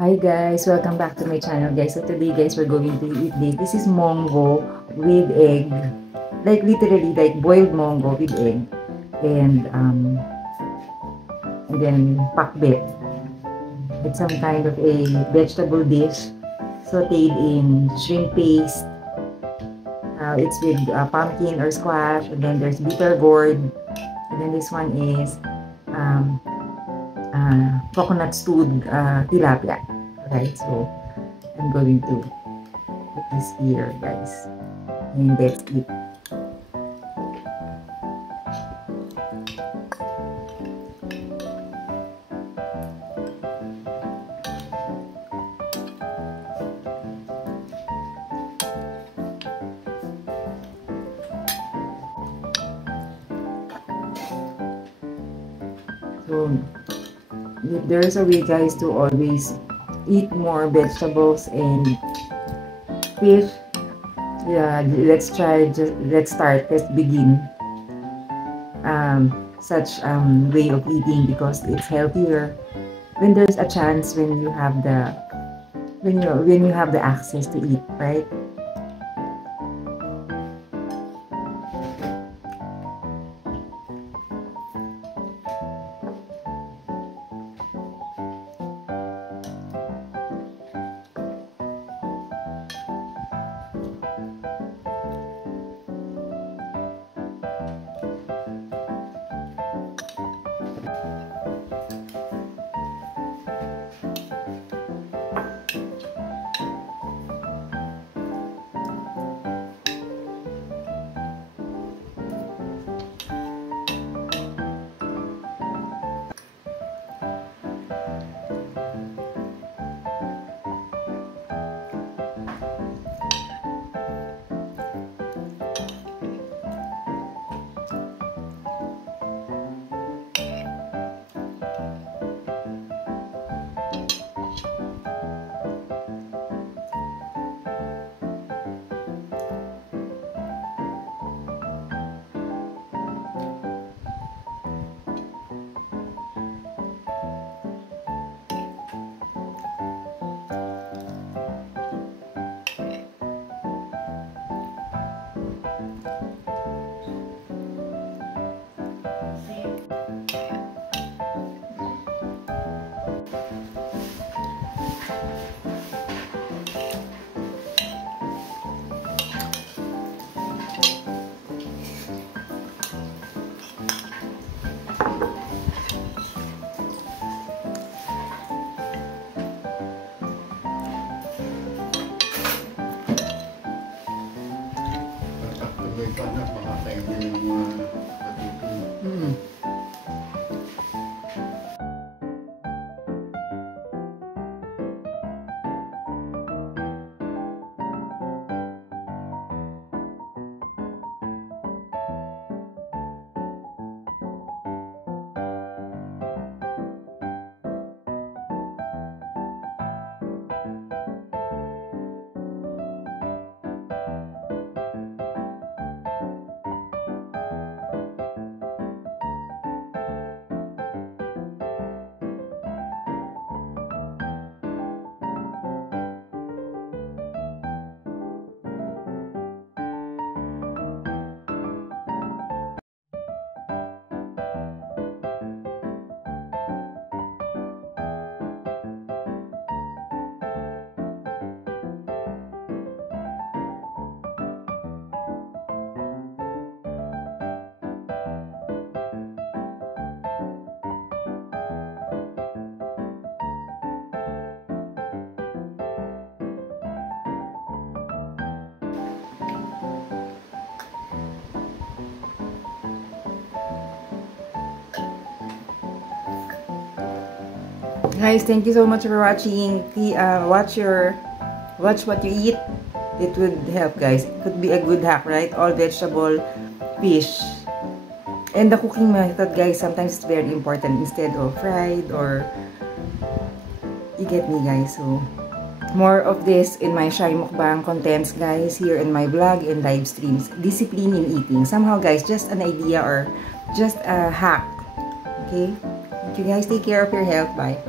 Hi guys, welcome back to my channel guys. So today guys, we're going to eat this. This is mongo with egg. Like literally like boiled mongo with egg. And then pakbet. It's some kind of a vegetable dish sauteed in shrimp paste. It's with pumpkin or squash, and then there's bitter gourd, and then this one is um, coconut stewed tilapia. Right, so I'm going to put this here, guys, and that's it. So there's a way, guys, to always eat more vegetables and fish. Yeah, let's start, let's begin such way of eating, because it's healthier when there's a chance, when you have the access to eat, right? Mm. Guys, thank you so much for watching. Watch what you eat. It would help, guys. It could be a good hack, right? All vegetable, fish. And the cooking method, guys, sometimes it's very important, instead of fried, or you get me, guys. So more of this in my Shy Mukbang contents, guys, here in my vlog and live streams. Discipline in eating. Somehow, guys, just an idea or just a hack. Okay? Thank you, guys. Take care of your health. Bye.